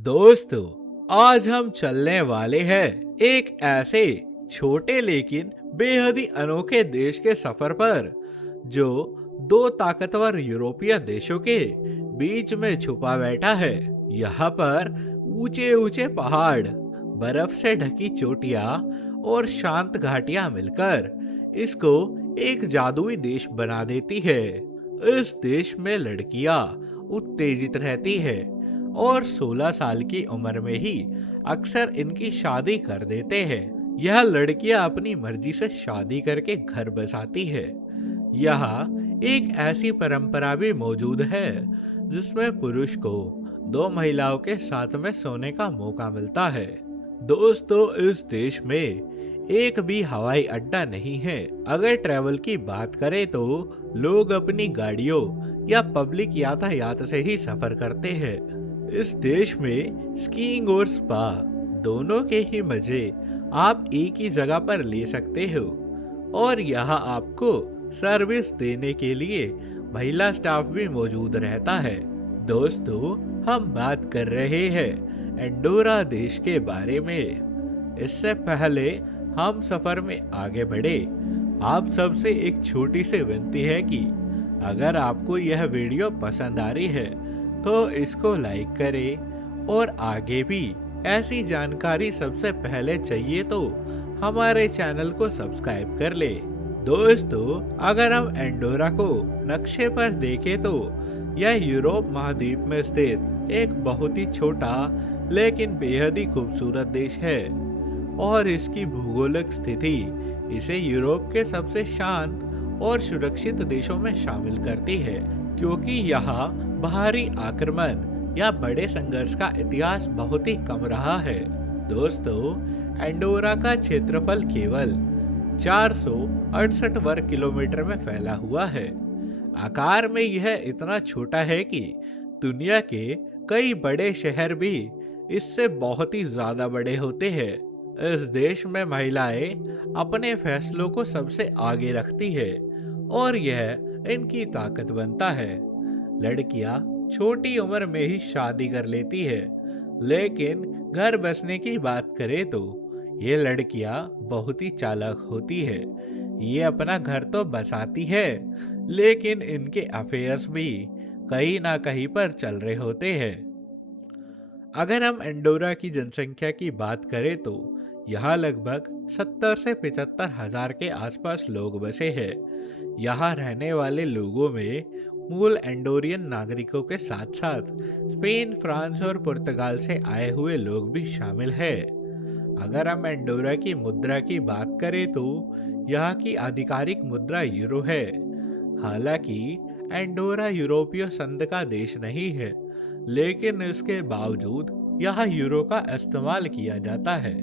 दोस्तों, आज हम चलने वाले हैं एक ऐसे छोटे लेकिन बेहद ही अनोखे देश के सफर पर जो दो ताकतवर यूरोपीय देशों के बीच में छुपा बैठा है। यहाँ पर ऊंचे ऊंचे पहाड़, बर्फ से ढकी चोटियां और शांत घाटियां मिलकर इसको एक जादुई देश बना देती है। इस देश में लड़कियां उत्तेजित रहती है और 16 साल की उम्र में ही अक्सर इनकी शादी कर देते हैं। यह लड़कियां अपनी मर्जी से शादी करके घर बसाती है। यहाँ एक ऐसी परंपरा भी मौजूद है जिसमें पुरुष को दो महिलाओं के साथ में सोने का मौका मिलता है। दोस्तों, इस देश में एक भी हवाई अड्डा नहीं है। अगर ट्रैवल की बात करें तो लोग अपनी गाड़ियों या पब्लिक यातायात से ही सफर करते हैं। इस देश में स्कीइंग और स्पा दोनों के ही मजे आप एक ही जगह पर ले सकते हो और यहाँ आपको सर्विस देने के लिए महिला स्टाफ भी मौजूद रहता है। दोस्तों, हम बात कर रहे हैं एंडोरा देश के बारे में। इससे पहले हम सफर में आगे बढ़े, आप सबसे एक छोटी सी विनती है कि अगर आपको यह वीडियो पसंद आ रही है तो इसको लाइक करें और आगे भी ऐसी जानकारी सबसे पहले चाहिए तो हमारे चैनल को सब्सक्राइब कर ले। दोस्तों, अगर हम एंडोरा को नक्शे पर देखें तो यह यूरोप महाद्वीप में स्थित एक बहुत ही छोटा लेकिन बेहद ही खूबसूरत देश है और इसकी भूगोलिक स्थिति इसे यूरोप के सबसे शांत और सुरक्षित देशों में शामिल करती है, क्योंकि यहाँ बाहरी आक्रमण या बड़े संघर्ष का इतिहास बहुत ही कम रहा है। दोस्तों, एंडोरा का क्षेत्रफल केवल 468 वर्ग किलोमीटर में फैला हुआ है। आकार में यह इतना छोटा है कि दुनिया के कई बड़े शहर भी इससे बहुत ही ज्यादा बड़े होते हैं। इस देश में महिलाएं अपने फैसलों को सबसे आगे रखती है और यह इनकी ताकत बनता है। लड़कियां छोटी उम्र में ही शादी कर लेती है, लेकिन घर बसने की बात करें तो ये लड़कियां बहुत ही चालाक होती है। ये अपना घर तो बसाती है, लेकिन इनके अफेयर्स भी कहीं ना कहीं पर चल रहे होते हैं। अगर हम एंडोरा की जनसंख्या की बात करें तो यहाँ लगभग 70 से 75 हजार के आसपास लोग बसे हैं। यहाँ रहने वाले लोगों में मूल एंडोरियन नागरिकों के साथ साथ स्पेन, फ्रांस और पुर्तगाल से आए हुए लोग भी शामिल हैं। अगर हम एंडोरा की मुद्रा की बात करें तो यहाँ की आधिकारिक मुद्रा यूरो है। हालांकि एंडोरा यूरोपीय संघ का देश नहीं है, लेकिन इसके बावजूद यहाँ यूरो का इस्तेमाल किया जाता है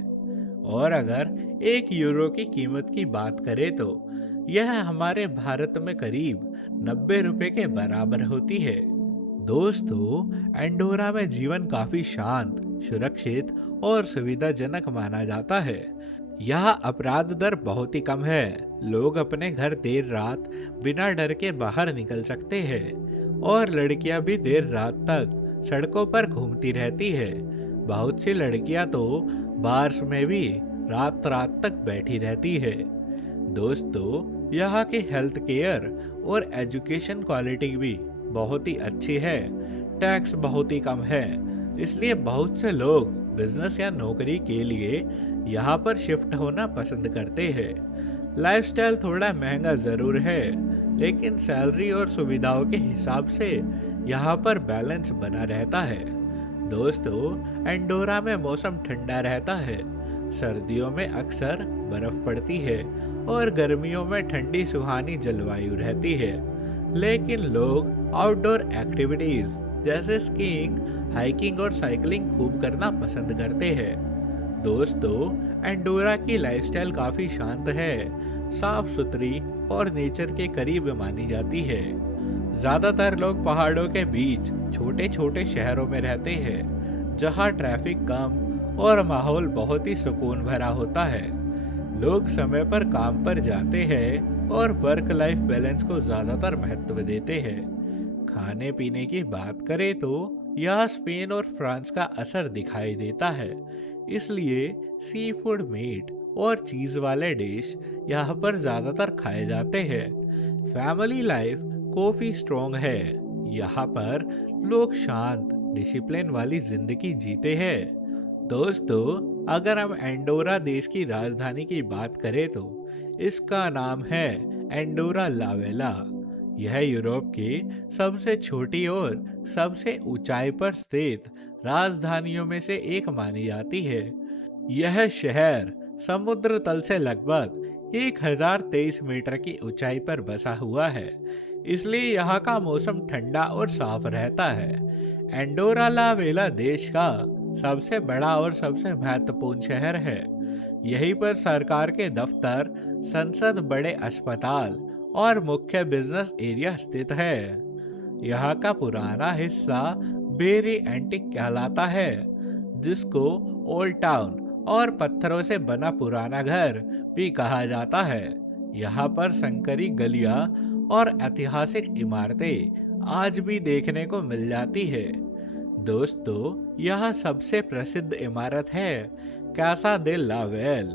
और अगर एक यूरो की कीमत की बात करें तो यह हमारे भारत में करीब 90 रुपए के बराबर होती है। दोस्तों, एंडोरा में जीवन काफी शांत, सुरक्षित और सुविधाजनक माना जाता है। यहाँ अपराध दर बहुत ही कम है। लोग अपने घर देर रात बिना डर के बाहर निकल सकते हैं और लड़कियां भी देर रात तक सड़कों पर घूमती रहती है। बहुत सी लड़कियां तो बार्स में भी रात रात तक बैठी रहती है। दोस्तों, यहाँ की हेल्थ केयर और एजुकेशन क्वालिटी भी बहुत ही अच्छी है। टैक्स बहुत ही कम है, इसलिए बहुत से लोग बिजनेस या नौकरी के लिए यहाँ पर शिफ्ट होना पसंद करते हैं। लाइफस्टाइल थोड़ा महंगा जरूर है, लेकिन सैलरी और सुविधाओं के हिसाब से यहाँ पर बैलेंस बना रहता है। दोस्तों, एंडोरा में मौसम ठंडा रहता है। सर्दियों में अक्सर बर्फ पड़ती है और गर्मियों में ठंडी सुहानी जलवायु रहती है, लेकिन लोग आउटडोर एक्टिविटीज जैसे स्कीइंग, हाइकिंग और साइकिलिंग खूब करना पसंद करते हैं। दोस्तों, एंडोरा की लाइफस्टाइल काफी शांत है, साफ सुथरी और नेचर के करीब मानी जाती है। ज्यादातर लोग पहाड़ों के बीच छोटे छोटे शहरों में रहते हैं, जहां ट्रैफिक कम और माहौल बहुत ही सुकून भरा होता है। लोग समय पर काम पर जाते हैं और वर्क लाइफ बैलेंस को ज्यादातर महत्व देते हैं। खाने पीने की बात करें तो यहाँ स्पेन और फ्रांस का असर दिखाई देता है, इसलिए सी फूड, मीट और चीज वाले डिश यहाँ पर ज्यादातर खाए जाते हैं। फैमिली लाइफ काफी स्ट्रॉन्ग है। यहाँ पर लोग शांत, डिसिप्लिन वाली जिंदगी जीते हैं। दोस्तों, अगर हम एंडोरा देश की राजधानी की बात करें तो इसका नाम है एंडोरा ला वेला। यह यूरोप की सबसे छोटी और सबसे ऊंचाई पर स्थित राजधानियों में से एक मानी जाती है। यह शहर समुद्र तल से लगभग 1023 मीटर की ऊंचाई पर बसा हुआ है, इसलिए यहाँ का मौसम ठंडा और साफ रहता है। एंडोरा ला वेला देश का सबसे बड़ा और सबसे महत्वपूर्ण शहर है। यहीं पर सरकार के दफ्तर, संसद, बड़े अस्पताल और मुख्य बिजनेस एरिया स्थित है। यहाँ का पुराना हिस्सा बेरी एंटिक कहलाता है, जिसको ओल्ड टाउन और पत्थरों से बना पुराना घर भी कहा जाता है। यहाँ पर संकरी गलियां और ऐतिहासिक इमारतें आज भी देखने को मिल जाती है। दोस्तों, यहाँ सबसे प्रसिद्ध इमारत है कैसा दे ला वेल,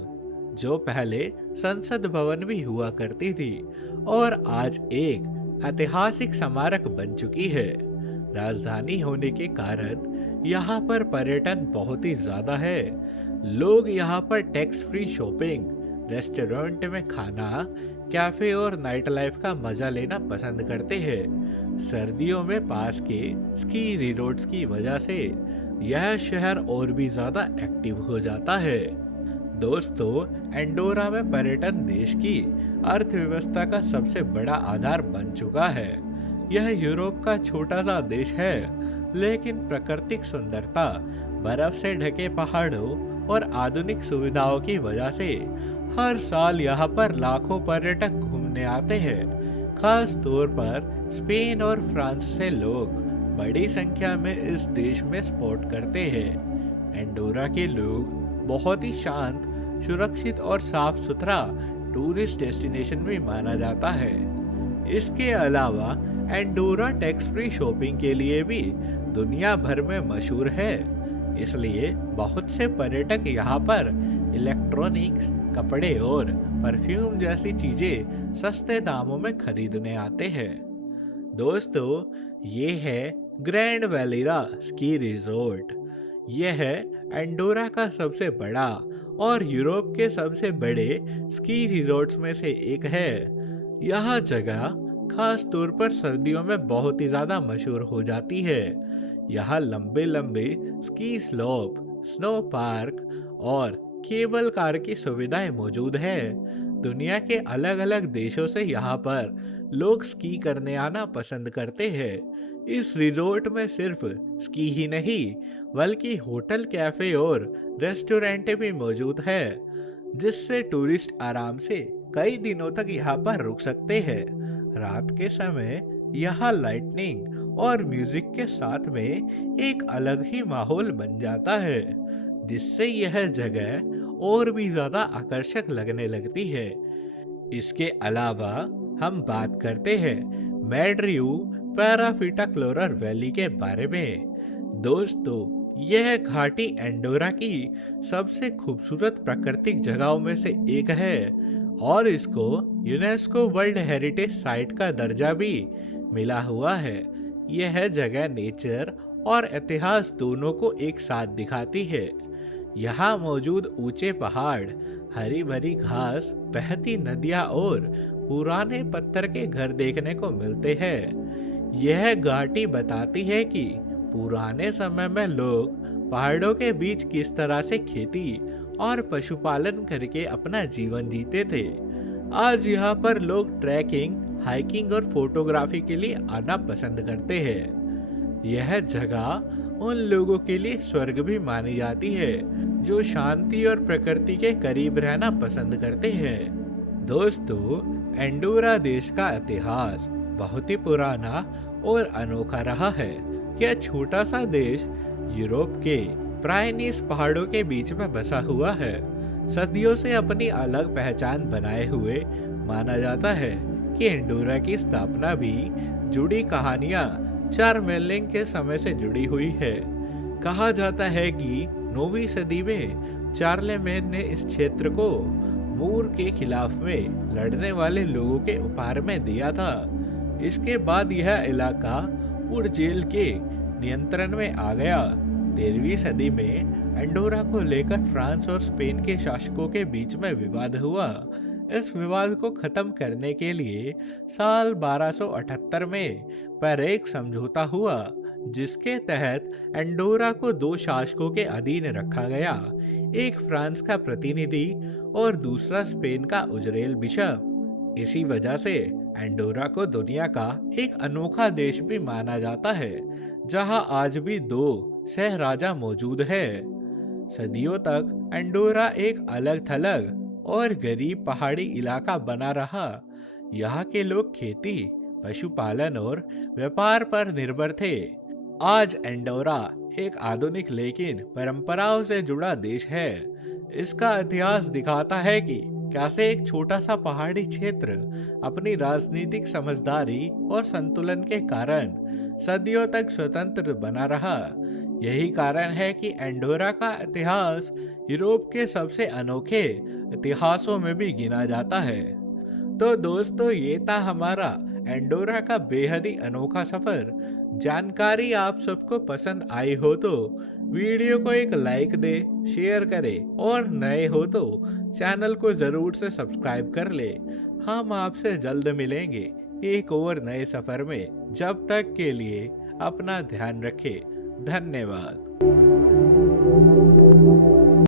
जो पहले संसद भवन भी हुआ करती थी और आज एक ऐतिहासिक स्मारक बन चुकी है। राजधानी होने के कारण यहाँ पर पर्यटन बहुत ही ज्यादा है। लोग यहाँ पर टैक्स फ्री शॉपिंग, रेस्टोरेंट में खाना, कैफे और नाइट लाइफ का मजा लेना पसंद करते हैं। सर्दियों में पास के स्की रिजॉर्ट्स की वजह से यह शहर और भी ज्यादा एक्टिव हो जाता है। दोस्तों, एंडोरा में पर्यटन देश की अर्थव्यवस्था का सबसे बड़ा आधार बन चुका है। यह यूरोप का छोटा सा देश है, लेकिन प्राकृतिक सुंदरता, बर्फ से ढके पहाड़ों और आधुनिक सुविधाओं की वजह से हर साल यहाँ पर लाखों पर्यटक घूमने आते हैं। खास तौर पर स्पेन और फ्रांस से लोग बड़ी संख्या में इस देश में स्पोर्ट करते हैं। एंडोरा के लोग बहुत ही शांत, सुरक्षित और साफ सुथरा टूरिस्ट डेस्टिनेशन भी माना जाता है। इसके अलावा एंडोरा टैक्स फ्री शॉपिंग के लिए भी दुनिया भर में मशहूर है, इसलिए बहुत से पर्यटक यहाँ पर इलेक्ट्रॉनिक्स, कपड़े और परफ्यूम जैसी चीजें सस्ते दामों में खरीदने आते हैं। दोस्तों, ये है ग्रैंड वैलिरा स्की रिजॉर्ट। यह है एंडोरा का सबसे बड़ा और यूरोप के सबसे बड़े स्की रिजॉर्ट्स में से एक है। यह जगह खास तौर पर सर्दियों में बहुत ही ज्यादा मशहूर हो जाती है। यहाँ लंबे लंबे स्की स्लोप, स्नो पार्क और केबल कार की सुविधाएं मौजूद है। दुनिया के अलग अलग देशों से यहाँ पर लोग स्की करने आना पसंद करते हैं। इस रिजॉर्ट में सिर्फ स्की ही नहीं, बल्कि होटल, कैफे और रेस्टोरेंट भी मौजूद है, जिससे टूरिस्ट आराम से कई दिनों तक यहाँ पर रुक सकते हैं। रात के समय यहाँ लाइटनिंग और म्यूजिक के साथ में एक अलग ही माहौल बन जाता है, जिससे यह जगह और भी ज्यादा आकर्षक लगने लगती है। इसके अलावा हम बात करते हैं मैड्रियू पैराफिटाक्लोरर वैली के बारे में। दोस्तों, यह घाटी एंडोरा की सबसे खूबसूरत प्राकृतिक जगहों में से एक है और इसको यूनेस्को वर्ल्ड हेरिटेज साइट का दर्जा भी मिला हुआ है। यह जगह नेचर और इतिहास दोनों को एक साथ दिखाती है। यहाँ मौजूद ऊंचे पहाड़, हरी भरी घास, बहती नदियाँ और पुराने पत्थर के घर देखने को मिलते हैं। यह घाटी बताती है कि पुराने समय में लोग पहाड़ों के बीच किस तरह से खेती और पशुपालन करके अपना जीवन जीते थे। आज यहाँ पर लोग ट्रैकिंग, हाइकिंग और फोटोग्राफी के लिए आना पसंद करते हैं। यह जगह उन लोगों के लिए स्वर्ग भी मानी जाती है जो शांति और प्रकृति के करीब रहना पसंद करते हैं। दोस्तों, एंडोरा देश का इतिहास बहुत ही पुराना और अनोखा रहा है। यह छोटा सा देश यूरोप के प्रायनीस पहाड़ों के बीच में बसा हुआ है। सदियों से अपनी अलग पहचान बनाए हुए माना जाता है कि एंडोरा की स्थापना भी जुड़ी कहानियां चारमेलिंग के समय से जुड़ी हुई है। कहा जाता है कि 9वीं सदी में चार्लेमेन ने इस क्षेत्र को मूर के खिलाफ में लड़ने वाले लोगों के उपहार में दिया था। इसके बाद यह इलाका पुर्जेल के नियंत्रण में आ गया। 13वीं सदी में एंडोरा को लेकर फ्रांस और स्पेन के शासकों के बीच में विवाद हुआ। इस विवाद को खत्म करने के लिए साल 1278 में पेरेक समझौता हुआ, जिसके तहत एंडोरा को दो शासकों के अधीन रखा गया, एक फ्रांस का प्रतिनिधि और दूसरा स्पेन का उजरेल बिशप। इसी वजह से एंडोरा को दुनिया का एक अनोखा देश भी माना जाता है, जहां आज भी दो सह राजा मौजूद है। सदियों तक एंडोरा एक अलग थलग और गरीब पहाड़ी इलाका बना रहा। यहाँ के लोग खेती, पशुपालन और व्यापार पर निर्भर थे। आज एंडोरा एक आधुनिक लेकिन परंपराओं से जुड़ा देश है। इसका इतिहास दिखाता है कि कैसे एक छोटा सा पहाड़ी क्षेत्र अपनी राजनीतिक समझदारी और संतुलन के कारण सदियों तक स्वतंत्र बना रहा। यही कारण है कि एंडोरा का इतिहास यूरोप के सबसे अनोखे इतिहासों में भी गिना जाता है। तो दोस्तों, ये था हमारा एंडोरा का बेहद ही अनोखा सफर। जानकारी आप सबको पसंद आई हो तो वीडियो को एक लाइक दे, शेयर करें और नए हो तो चैनल को जरूर से सब्सक्राइब कर ले। हम आपसे जल्द मिलेंगे एक और नए सफर में। जब तक के लिए अपना ध्यान रखें। धन्यवाद।